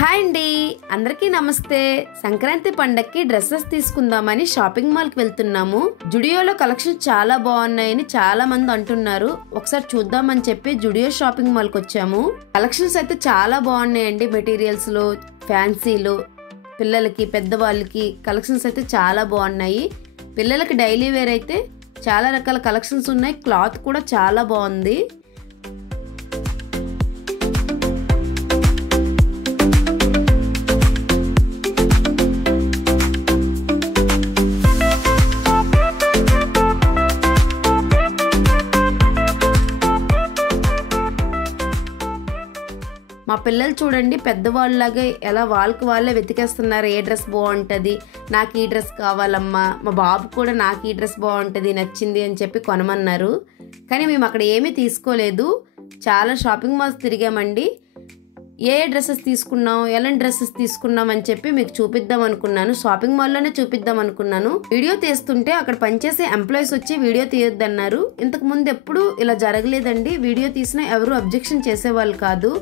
Hi అండి, అందరికీ నమస్తే. సంక్రాంతి పండక్కి డ్రెస్సెస్ తీసుకుందామని షాపింగ్ మాల్ కి వెళ్తున్నాము. జుడియోలో కలెక్షన్ చాలా బాగున్నాయని చాలా మంది అంటున్నారు. ఒకసారి చూద్దామని చెప్పి జుడియో షాపింగ్ మాల్ కి వచ్చాము. కలెక్షన్స్ అయితే చాలా బాగున్నాయండి. మెటీరియల్స్ లో, ఫ్యాన్సీలో, పిల్లలకి, పెద్దవాళ్ళకి కలెక్షన్స్ అయితే చాలా బాగున్నాయి. పిల్లలకి డైలీ వేర్ అయితే చాలా రకాల కలెక్షన్స్ ఉన్నాయి. క్లాత్ కూడా చాలా బాగుంది. మా పిల్లలు చూడండి, పెద్దవాళ్ళలాగే ఎలా వాళ్ళకి వాళ్ళే వెతికేస్తున్నారు. ఏ డ్రెస్ బాగుంటుంది, నాకు ఈ డ్రెస్ కావాలమ్మా. మా బాబు కూడా నాకు ఈ డ్రెస్ బాగుంటుంది, నచ్చింది అని చెప్పి కొనమన్నారు. కానీ మేము అక్కడ ఏమీ తీసుకోలేదు. చాలా షాపింగ్ మాల్స్ తిరిగామండి. ఏ డ్రెస్సెస్ తీసుకున్నాం, ఎలాంటి డ్రెస్సెస్ తీసుకున్నాం అని చెప్పి మీకు చూపిద్దాం అనుకున్నాను. షాపింగ్ మాల్లోనే చూపిద్దాం అనుకున్నాను. వీడియో తీస్తుంటే అక్కడ పనిచేసే ఎంప్లాయీస్ వచ్చి వీడియో తీయొద్దన్నారు. ఇంతకు ముందు ఎప్పుడు ఇలా జరగలేదండి. వీడియో తీసినా ఎవరు అబ్జెక్షన్ చేసేవాళ్ళు కాదు.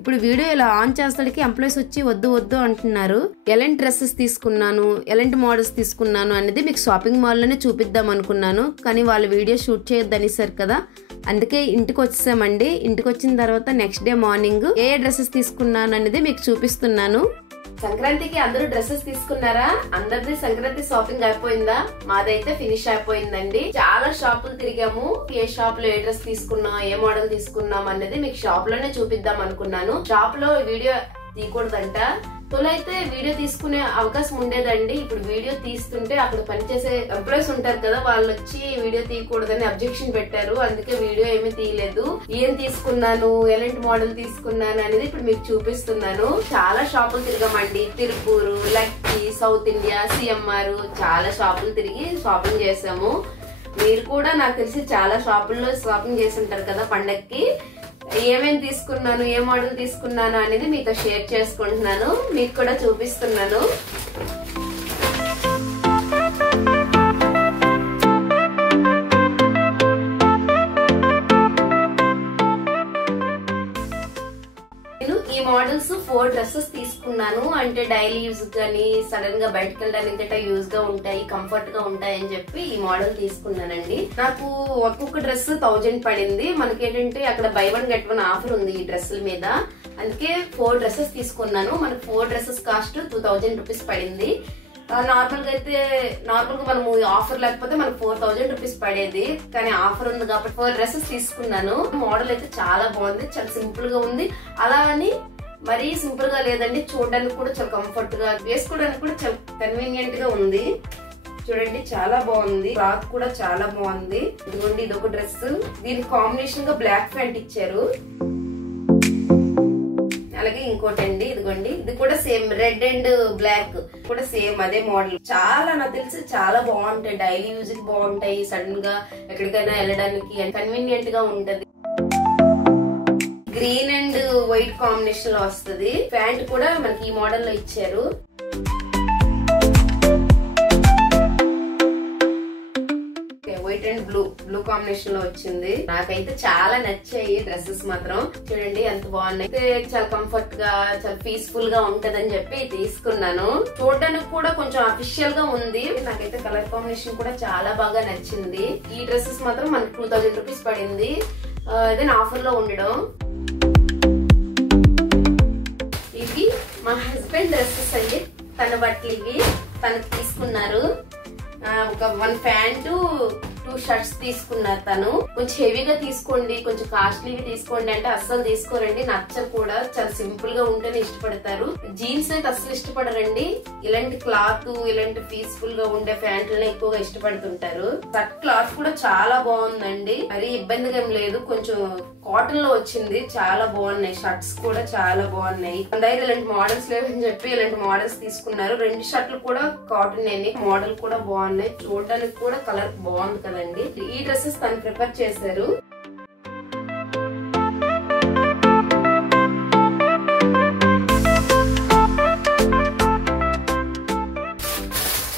ఇప్పుడు వీడియో ఇలా ఆన్ చేస్తాడికి ఎంప్లాయీస్ వచ్చి వద్దు వద్దు అంటున్నారు. ఎలాంటి డ్రెస్సెస్ తీసుకున్నాను, ఎలాంటి మోడల్స్ తీసుకున్నాను అనేది మీకు షాపింగ్ మాల్లోనే చూపిద్దాం అనుకున్నాను. కానీ వాళ్ళు వీడియో షూట్ చేయొద్దు అనేసారు కదా, అందుకే ఇంటికి వచ్చేసామండి. ఇంటికి వచ్చిన తర్వాత నెక్స్ట్ డే మార్నింగ్ ఏ డ్రెస్సెస్ తీసుకున్నాను అనేది మీకు చూపిస్తున్నాను. సంక్రాంతికి అందరూ డ్రెస్సెస్ తీసుకున్నారా? అందరిది సంక్రాంతి షాపింగ్ అయిపోయిందా? మాదైతే ఫినిష్ అయిపోయిందండి. చాలా షాపులు తిరిగాము. ఏ షాప్ లో ఏ డ్రెస్ తీసుకున్నాం, ఏ మోడల్ తీసుకున్నాం అనేది మీకు షాప్ లోనే చూపిద్దాం అనుకున్నాను. షాప్ లో వీడియో తీయకూడదంట. తొలైతే వీడియో తీసుకునే అవకాశం ఉండేదండి. ఇప్పుడు వీడియో తీస్తుంటే అక్కడ పనిచేసే ఎంప్లాయీస్ ఉంటారు కదా, వాళ్ళు వచ్చి వీడియో తీయకూడదని అబ్జెక్షన్ పెట్టారు. అందుకే వీడియో ఏమీ తీయలేదు. ఏం తీసుకున్నాను, ఎలాంటి మోడల్ తీసుకున్నాను అనేది ఇప్పుడు మీకు చూపిస్తున్నాను. చాలా షాపులు తిరిగామండి. తిరుపూరు, లక్కీ, సౌత్ ఇండియా, సిఎంఆర్, చాలా షాపులు తిరిగి షాపింగ్ చేసాము. మీరు కూడా నాకు తెలిసి చాలా షాపుల్లో షాపింగ్ చేసి ఉంటారు కదా పండక్కి. ఏమేమి తీసుకున్నాను, ఏ మోడల్ తీసుకున్నాను అనేది మీతో షేర్ చేసుకుంటున్నాను. మీకు కూడా చూపిస్తున్నాను. నేను ఈ మోడల్స్ 4 డ్రెస్సెస్ తీసుకున్నాను. అంటే డైలీ యూజ్ కానీ, సడన్ గా బయటకు వెళ్ళడానికి గట్రా యూజ్ గా ఉంటాయి, కంఫర్ట్ గా ఉంటాయి అని చెప్పి ఈ మోడల్ తీసుకున్నానండి. నాకు ఒక్కొక్క డ్రెస్ 1000 పడింది. మనకేంటంటే అక్కడ బై 1 గెట్ 1 ఆఫర్ ఉంది ఈ డ్రెస్సుల మీద. అందుకే 4 డ్రెస్సెస్ తీసుకున్నాను. మనకు 4 డ్రెస్సెస్ కాస్ట్ 2000 రూపీస్ పడింది. నార్మల్ గా మనము ఆఫర్ లేకపోతే మనకు 4000 రూపీస్ పడేది. కానీ ఆఫర్ ఉంది కాబట్టి 4 డ్రెస్సెస్ తీసుకున్నాను. మోడల్ అయితే చాలా బాగుంది, చాలా సింపుల్ గా ఉంది. అలా అని మరీ సింపుల్ గా లేదండి, చూడడానికి కూడా చాలా కంఫర్ట్ గా, వేసుకోవడానికి కూడా చాలా కన్వీనియంట్ గా ఉంది. చూడండి, చాలా బాగుంది. క్లాత్ కూడా చాలా బాగుంది. ఇదిగోండి, ఇదొక డ్రెస్. దీనికి కాంబినేషన్ గా బ్లాక్ ప్యాంట్ ఇచ్చారు. అలాగే ఇంకోటండి, ఇదిగోండి, ఇది కూడా సేమ్ రెడ్ అండ్ బ్లాక్ కూడా సేమ్ అదే మోడల్. చాలా నాకు తెలిసి చాలా బాగుంటాయి. డైలీ యూజ్ కి బాగుంటాయి. సడన్ గా ఎక్కడికైనా వెళ్ళడానికి కన్వీనియంట్ గా ఉంటది. గ్రీన్ అండ్ వైట్ కాంబినేషన్ లో వస్తుంది. ప్యాంట్ కూడా మనకి ఈ మోడల్ లో ఇచ్చారు. వైట్ అండ్ బ్లూ కాంబినేషన్ లో వచ్చింది. నాకైతే చాలా నచ్చాయి డ్రెస్సెస్ మాత్రం. చూడండి ఎంత బాగున్నాయి. చాలా కంఫర్ట్ గా, చాలా పీస్ఫుల్ గా ఉంటదని చెప్పి తీసుకున్నాను. చూడడానికి కూడా కొంచెం అఫిషియల్ గా ఉంది. నాకైతే కలర్ కాంబినేషన్ కూడా చాలా బాగా నచ్చింది. ఈ డ్రెస్సెస్ మాత్రం మనకి 2000 రూపీస్ పడింది. ఏదైనా ఆఫర్ లో ఉండడం. ఇవి మా హస్బెండ్ డ్రెస్సెస్ అండి. తన బట్టలు ఇవి తనకు తీసుకున్నారు. ఒక 1 ప్యాంటు, 2 షర్ట్స్ తీసుకున్నారు. తను కొంచెం హెవీగా తీసుకోండి, కొంచెం కాస్ట్లీగా తీసుకోండి అంటే అస్సలు తీసుకోరండి. నచ్చరు కూడా. చాలా సింపుల్ గా ఉంటేనే ఇష్టపడతారు. జీన్స్ అయితే అస్సలు ఇష్టపడరండి. ఇలాంటి క్లాత్, ఇలాంటి పీస్ఫుల్ గా ఉండే ప్యాంట్లని ఎక్కువగా ఇష్టపడుతుంటారు. షర్ట్ క్లాత్ కూడా చాలా బాగుందండి. మరి ఇబ్బందిగా ఏం లేదు. కొంచెం కాటన్ లో వచ్చింది. చాలా బాగున్నాయి. షర్ట్స్ కూడా చాలా బాగున్నాయి. మన దగ్గర ఇలాంటి మోడల్స్ లేవని చెప్పి ఇలాంటి మోడల్స్ తీసుకున్నారు. 2 షర్ట్లు కూడా కాటన్ అండి. మోడల్ కూడా బాగున్నాయి. చూడడానికి కూడా కలర్ బాగుంది కదండి. ఈ డ్రెస్సెస్ తను ప్రిపేర్ చేశారు.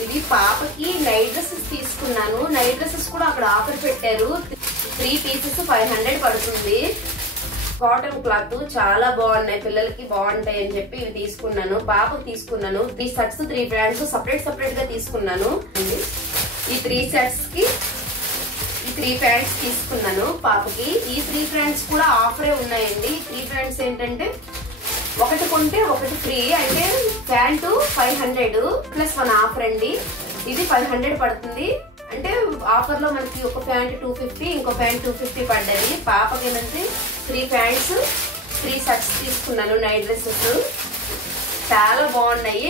ఇది పాపకి నైట్ డ్రెస్సెస్ తీసుకున్నాను. నైట్ డ్రెస్సెస్ కూడా అక్కడ ఆఫర్ పెట్టారు. 3 పీసెస్ 500 పడుతుంది. కాటన్ క్లాత్ చాలా బాగున్నాయి, పిల్లలకి బాగుంటాయి అని చెప్పి ఇవి తీసుకున్నాను. పాపకు తీసుకున్నాను 3 సెట్స్ 3 బ్రాండ్స్ సెపరేట్ గా తీసుకున్నాను. ఈ 3 సెట్స్ కి ఈ 3 ప్యాంట్స్ తీసుకున్నాను పాపకి. ఈ 3 ప్యాంట్స్ కూడా ఆఫరే ఉన్నాయండి. 3 ప్యాంట్స్ ఏంటంటే ఒకటి కొంటే ఒకటి ఫ్రీ, అంటే ప్యాంటు 500 ప్లస్ 1 ఆఫర్ అండి. ఇది 500 పడుతుంది. అంటే ఆఫర్ లో మనకి ఒక ప్యాంట్ 250, ఇంకో ప్యాంట్ 250 పడ్డది. పాపకి ఏంటంటే 3 ప్యాంట్స్ 3 సెట్స్ తీసుకున్నాను. నైట్ డ్రెస్సెస్ చాలా బాగున్నాయి.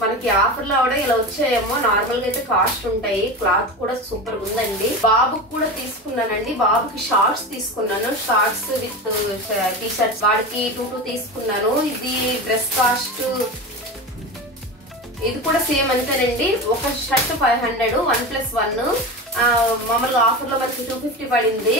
మనకి ఆఫర్ లో కూడా ఇలా వచ్చాయేమో, నార్మల్ గా అయితే కాస్ట్ ఉంటాయి. క్లాత్ కూడా సూపర్ ఉందండి. బాబుకి కూడా తీసుకున్నానండి. బాబుకి షార్ట్స్ తీసుకున్నాను, షార్ట్స్ విత్ టీ షర్ట్స్. వాడికి 2 తీసుకున్నాను. ఇది డ్రెస్ కాస్ట్ ఇది కూడా సేమ్ అంతేనండి. ఒక షర్ట్ 500, 1+1 మామూలుగా ఆఫర్ లో మనకి 250 పడింది.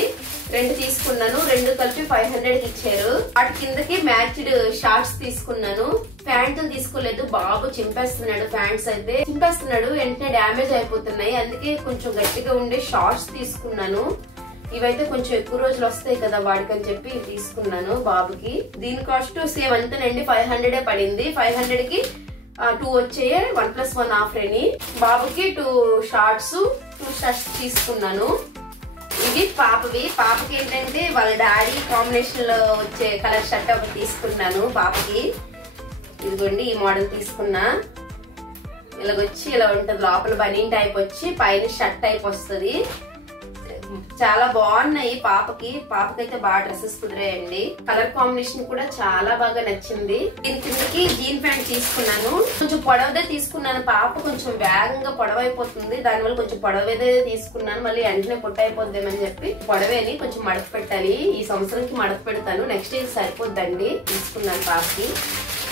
2 తీసుకున్నాను, 2 కలిపి 500 ఇచ్చారు. వాటి కిందకి మ్యాచ్డ్ షార్ట్స్ తీసుకున్నాను. ప్యాంట్లు తీసుకోలేదు, బాబు చింపేస్తున్నాడు. ప్యాంట్స్ అయితే చింపేస్తున్నాడు, వెంటనే డ్యామేజ్ అయిపోతున్నాయి. అందుకే కొంచెం గట్టిగా ఉండే షార్ట్స్ తీసుకున్నాను. ఇవైతే కొంచెం ఎక్కువ రోజులు వస్తాయి కదా వాడికి అని చెప్పి తీసుకున్నాను బాబుకి. దీని కాస్ట్ సేమ్ అంతేనండి, 500 పడింది. 500 కి 2 వచ్చాయి, 1+1 ఆఫర్ అని. బాబుకి 2 షార్ట్స్ 2 షర్ట్స్ తీసుకున్నాను. ఇవి పాపవి. పాపకి ఏంటంటే వాళ్ళ డాడీ కాంబినేషన్ లో వచ్చే కలర్ షర్ట్ ఒకటి తీసుకున్నాను పాపకి. ఇదిగోండి ఈ మోడల్ తీసుకున్నా. ఇలాగొచ్చి ఇలా ఉంటది, లోపల బనీన్ టైప్ వచ్చి పైన షర్ట్ టైప్ వస్తుంది. చాలా బాగున్నాయి పాపకి. పాపకైతే బాగా డ్రెస్సెస్ కుదిరాయండి. కలర్ కాంబినేషన్ కూడా చాలా బాగా నచ్చింది. దీని కిందకి జీన్ ప్యాంట్ తీసుకున్నాను. కొంచెం పొడవదే తీసుకున్నాను. పాప కొంచెం వేగంగా పొడవైపోతుంది, దానివల్ల కొంచెం పొడవేదే తీసుకున్నాను. మళ్ళీ వెంటనే పొట్టయిపోద్దామని చెప్పి పొడవేని కొంచెం మడత పెట్టాలి. ఈ సంవత్సరంకి మడత పెడతాను, నెక్స్ట్ ఇయర్ సరిపోద్దండి. తీసుకున్నాను పాపకి.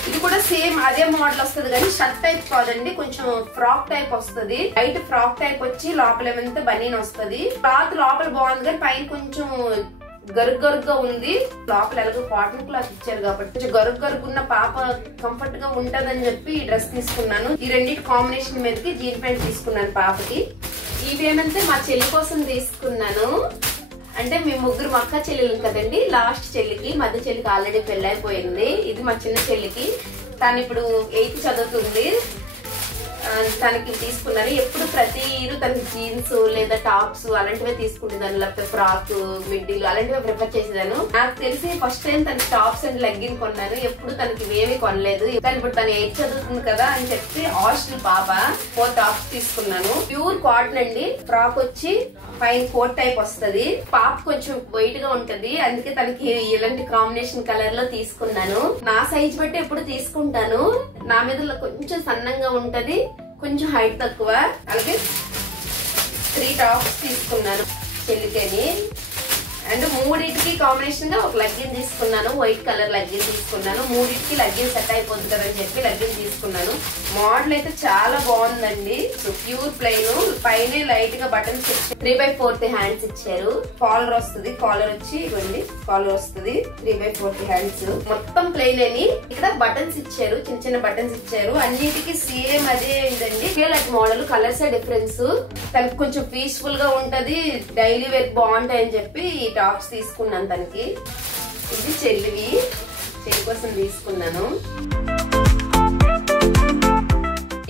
ఇది కూడా సేమ్ అదే మోడల్ వస్తుంది కానీ షర్ట్ టైప్ కాదండి, కొంచెం ఫ్రాక్ టైప్ వస్తుంది. బయట ఫ్రాక్ టైప్ వచ్చి లోపల ఏమంతా బనీన్ వస్తుంది. క్లాత్ లోపల బాగుంది కానీ పైన కొంచెం గరుగ్గా ఉంది. లోపల ఎలాగో కాటన్ క్లాత్ ఇచ్చారు కాబట్టి కొంచెం గరుగ్గున్న పాప కంఫర్ట్ గా ఉంటదని చెప్పి ఈ డ్రెస్ తీసుకున్నాను. ఈ రెండింటి కాంబినేషన్ మీదకి జీన్ ప్యాంట్ తీసుకున్నాను పాపకి. ఇవేమంటే మా చెల్లి కోసం తీసుకున్నాను. అంటే మేము ముగ్గురు అక్క చెల్లెలు కదండి. లాస్ట్ చెల్లికి, మధ్య చెల్లికి ఆల్రెడీ పెళ్ళైపోయింది. ఇది మా చిన్న చెల్లికి. తను ఇప్పుడు 8th చదువుతుంది. తనకి తీసుకున్నాను. ఎప్పుడు ప్రతి ఇయర్ తనకి జీన్స్ లేదా టాప్స్ అలాంటివే తీసుకుంటుందాను, లేకపోతే ఫ్రాక్ మిడ్డీలు అలాంటివే ప్రిఫర్ చేసేదాను. నాకు తెలిసి ఫస్ట్ టైం తనకి టాప్స్ అండ్ లెగ్గిన్ కొన్నాను. ఎప్పుడు తనకి ఏమీ కొనలేదు. కానీ ఇప్పుడు తను 8th చదువుతుంది కదా అని చెప్పి హాస్టల్ పాప 4 టాప్స్ తీసుకున్నాను. ప్యూర్ కాటన్ అండి. ఫ్రాక్ వచ్చి పైన కోట్ టైప్ వస్తుంది. పాప కొంచెం వైట్ గా ఉంటది, అందుకే తనకి ఇలాంటి కాంబినేషన్ కలర్ లో తీసుకున్నాను. నా సైజ్ బట్టి ఎప్పుడు తీసుకుంటాను. నా మీద కొంచెం సన్నంగా ఉంటది, కొంచెం హైట్ తక్కువ. అలాగే 3 టాప్స్ తీసుకున్నాను చెల్లికని. అండ్ 3టికి కాంబినేషన్ గా ఒక లెగ్గిన్ తీసుకున్నాను. వైట్ కలర్ లెగ్గిన్ తీసుకున్నాను. 3టికి లెగ్గిన్ సెట్ అయిపోద్ది కదా అని చెప్పి లెగ్గిన్ తీసుకున్నాను. మోడల్ అయితే చాలా బాగుందండి. ప్యూర్ ప్లెయిన్, పైన లైట్ గా బటన్స్ ఇచ్చారు. 3/4 హ్యాండ్స్ ఇచ్చారు. కాలర్ వస్తుంది. కాలర్ వచ్చి ఇవ్వండి, కాలర్ వస్తుంది. 3/4 హ్యాండ్స్ మొత్తం ప్లెయిన్ అని. ఇక్కడ బటన్స్ ఇచ్చారు, చిన్న చిన్న బటన్స్ ఇచ్చారు. అన్నిటికీ సేమ్ అదే ఇదండి. ఇలాంటి మోడల్, కలర్స్ డిఫరెన్స్. తనకి కొంచెం పీస్ఫుల్ గా ఉంటది, డైలీ వేర్ బాగుంటాయి అని చెప్పి టాప్స్ తీసుకున్నాను తనకి. ఇది చెల్లి కోసం తీసుకున్నాను.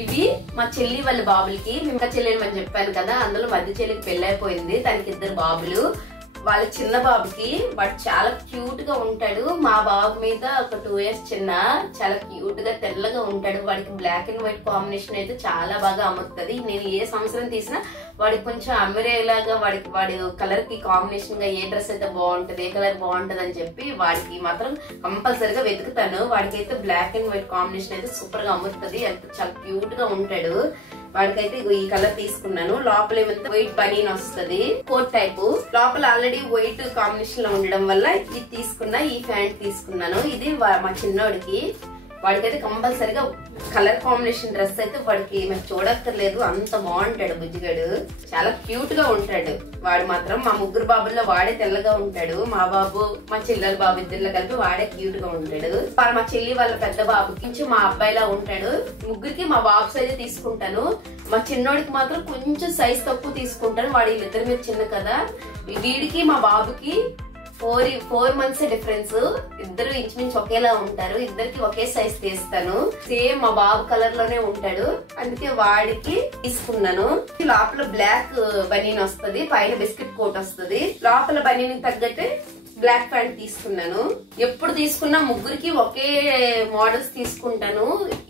ఇవి మా చెల్లి వాళ్ళ బాబులకి. ఇంకా చెల్లెని అని చెప్పాను కదా, అందులో మధ్య చెల్లికి పెళ్ళైపోయింది. తనకి 2 బాబులు. వాళ్ళ చిన్న బాబుకి వాడు చాలా క్యూట్ గా ఉంటాడు. మా బాబు మీద ఒక 2 years చిన్న, చాలా క్యూట్ గా తెల్లగా ఉంటాడు. వాడికి బ్లాక్ అండ్ వైట్ కాంబినేషన్ అయితే చాలా బాగా అమ్ముతుంది. నేను ఏ సంవత్సరం తీసినా వాడికి కొంచెం అమ్మరేలాగా వాడి కలర్ కి కాంబినేషన్ గా ఏ డ్రెస్ అయితే బాగుంటది, ఏ కలర్ బాగుంటది అని చెప్పి వాడికి మాత్రం కంపల్సరిగా వెతుకుతాను. వాడికైతే బ్లాక్ అండ్ వైట్ కాంబినేషన్ అయితే సూపర్ గా అమ్ముతుంది. చాలా క్యూట్ గా ఉంటాడు. వాడికైతే ఈ కలర్ తీసుకున్నాను. లోపల ఏమంటే వైట్ బనీన్ వస్తుంది, కోట్ టైప్. లోపల ఆల్రెడీ వైట్ కాంబినేషన్ లో ఉండడం వల్ల ఇది తీసుకున్నా. ఈ ప్యాంట్ తీసుకున్నాను. ఇది మా చిన్నోడికి. వాడికైతే కంపల్సరిగా కలర్ కాంబినేషన్ డ్రెస్ అయితే వాడికి మేము చూడక్కర్లేదు, అంత బాగుంటాడు బుజ్జిగాడు. చాలా క్యూట్ గా ఉంటాడు వాడు మాత్రం. మా ముగ్గురు బాబుల్లో వాడే తెల్లగా ఉంటాడు. మా బాబు, మా చెల్లెల బాబు ఇద్దరిలో కలిపి వాడే క్యూట్ గా ఉంటాడు. మా చెల్లి వాళ్ళ పెద్ద బాబుకి కొంచెం మా అబ్బాయిలా ఉంటాడు. ముగ్గురికి మా బాబు సైజ్ తీసుకుంటాను. మా చిన్నోడికి మాత్రం కొంచెం సైజ్ తక్కువ తీసుకుంటాను. వాడి వీళ్ళిద్దరి మీద చిన్న కదా. వీడికి మా బాబుకి 4 months డిఫరెన్స్. ఇద్దరు ఇంచుమించు ఒకేలా ఉంటారు. ఇద్దరికి ఒకే సైజ్ తీస్తాను. సేమ్ మా బాబు కలర్ లోనే ఉంటాడు, అందుకే వాడికి తీసుకున్నాను. లోపల బ్లాక్ బనీన్ వస్తుంది, పైన బిస్కెట్ కోట్ వస్తుంది. లోపల బనీన్ తగ్గట్టే బ్లాక్ ప్యాంట్ తీసుకున్నాను. ఎప్పుడు తీసుకున్నా ముగ్గురికి ఒకే మోడల్స్ తీసుకుంటాను.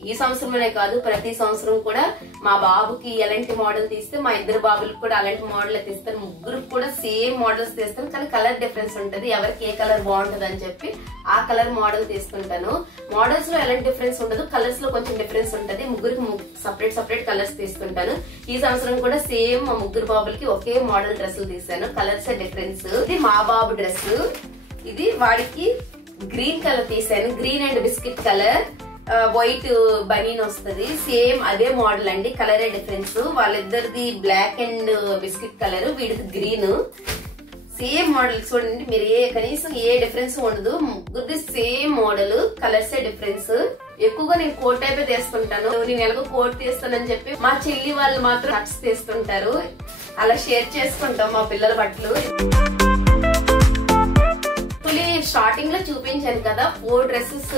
ఈ సంవత్సరమే కాదు, ప్రతి సంవత్సరం కూడా మా బాబుకి ఎలాంటి మోడల్ తీస్తే మా ఇద్దరు బాబులకు కూడా అలాంటి మోడల్ తీస్తాను. ముగ్గురికి కూడా సేమ్ మోడల్స్ తీస్తాను, కానీ కలర్ డిఫరెన్స్ ఉంటది. ఎవరికి ఏ కలర్ బాగుంటది అని చెప్పి ఆ కలర్ మోడల్ తీసుకుంటాను. మోడల్స్ లో ఎలాంటి డిఫరెన్స్ ఉండదు, కలర్స్ లో కొంచెం డిఫరెన్స్ ఉంటది. ముగ్గురికి సపరేట్ కలర్స్ తీసుకుంటాను. ఈ సంవత్సరం కూడా సేమ్ మా ముగ్గురు బాబులకి ఒకే మోడల్ డ్రెస్సులు తీసాను. Colours difference. ఇది మా బాబు డ్రెస్, ఇది వాడికి గ్రీన్ కలర్ తీసాను. Green and biscuit colour, white బనీన్ వస్తుంది. సేమ్ అదే మోడల్ అండి, కలరే డిఫరెన్స్. వాళ్ళిద్దరిది బ్లాక్ అండ్ బిస్కెట్ కలర్, వీడిది గ్రీన్. సేమ్ మోడల్ చూడండి మీరు, కనీసం ఏ డిఫరెన్స్ ఉండదు. ముగ్గురిది సేమ్ మోడల్, కలర్సే డిఫరెన్స్. ఎక్కువగా నేను కోట్ టైపే తీస్తుంటాను. నేను ఎలాగో కోట్ తీస్తానని చెప్పి మా చెల్లి వాళ్ళు మాత్రం కట్స్ తీస్తుంటారు. అలా షేర్ చేసుకుంటాం మా పిల్లల బట్టలు. స్టార్టింగ్ లో చూపించాను కదా 4 డ్రెస్సెస్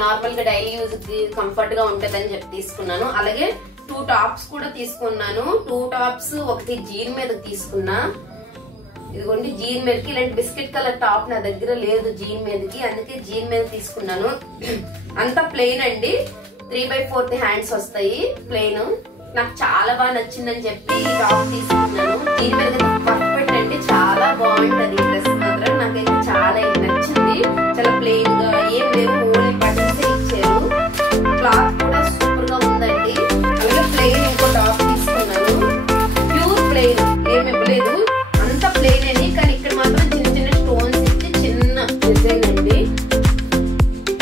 నార్మల్ గా డైలీ యూజ్ కి కంఫర్ట్ గా ఉంటదని చెప్పి తీసుకున్నాను. అలాగే 2 టాప్స్ కూడా తీసుకున్నాను. 2 టాప్స్ ఒకటి జీన్ మీద తీసుకున్నా. ఇదిగోండి జీన్ మీదకి. ఇలాంటి బిస్కెట్ కలర్ టాప్ నా దగ్గర లేదు జీన్ మీదకి, అందుకే జీన్ మీద తీసుకున్నాను. అంతా ప్లెయిన్ అండి, 3/4 హ్యాండ్స్ వస్తాయి ప్లెయిన్. నాకు చాలా బాగా నచ్చిందని చెప్పి ఈ టాప్ తీసుకున్నాను. జీన్ మీద పర్ఫెక్ట్ అండి, చాలా బాగుంటది డ్రెస్ మాత్రం. నాకైతే చాలా నచ్చింది. చాలా ప్లెయిన్ గా ఏం లేవు, ఓన్లీ బటన్స్ ఇచ్చారు. క్లాత్ కూడా సూపర్ గా ఉందండి. అలాగే ప్లెయిన్ ఇంకో టాప్ తీసుకున్నాను. ప్యూర్ ప్లెయిన్, ఏమి ఇవ్వలేదు, అంత ప్లెయిన్ అని. కానీ ఇక్కడ మాత్రం చిన్న చిన్న స్టోన్స్ ఇచ్చి చిన్న డిజైన్ అండి.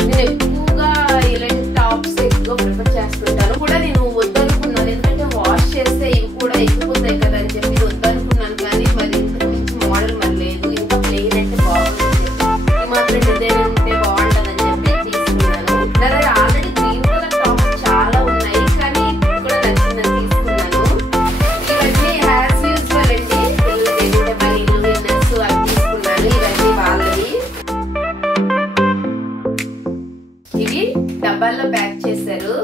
నేను ఎక్కువగా ఇలాంటి టాప్స్ ఎక్కువగా ప్రిఫర్ చేస్తుంటాను. కూడా నేను వద్దనుకున్నాను, ఎందుకంటే వాష్ చేస్తే ఇవి కూడా ఎక్కిపోతాయి కదా అని చెప్పి వద్దనుకున్నాను. కానీ మరి ఇంతకు మించి మోడల్ మరి లేదు. ఇంకా ప్లెయిన్ అంటే బాగుంటుంది, ఈ మాత్రం డిజైన్ ఉంటే బాగుంటదని చెప్పి తీసుకున్నాను. నా దగ్గర ఆల్రెడీ గ్రీన్ కలర్ టాప్స్ చాలా ఉన్నాయి, కానీ ఇది కూడా నచ్చిందని తీసుకున్నాను. ఇవన్నీ యాజ్ యూజువల్ అండి, బనీలు విన్నర్స్ అవి తీసుకున్నాను. ఇవన్నీ వాళ్ళవి. ఇవి డబ్బాల్లో ప్యాక్ చేశారు.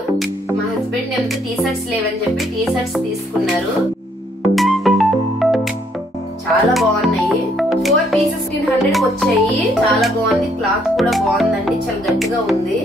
మా హస్బెండ్ ఏమిటో టీ షర్ట్స్ లేవని చెప్పి టీ షర్ట్స్ తీసుకున్నారు. చాలా బాగున్నాయి. 4 పీసెస్ 1500 వచ్చాయి. చాలా బాగుంది, క్లాత్ కూడా బాగుందండి, చాలా గట్టిగా ఉంది.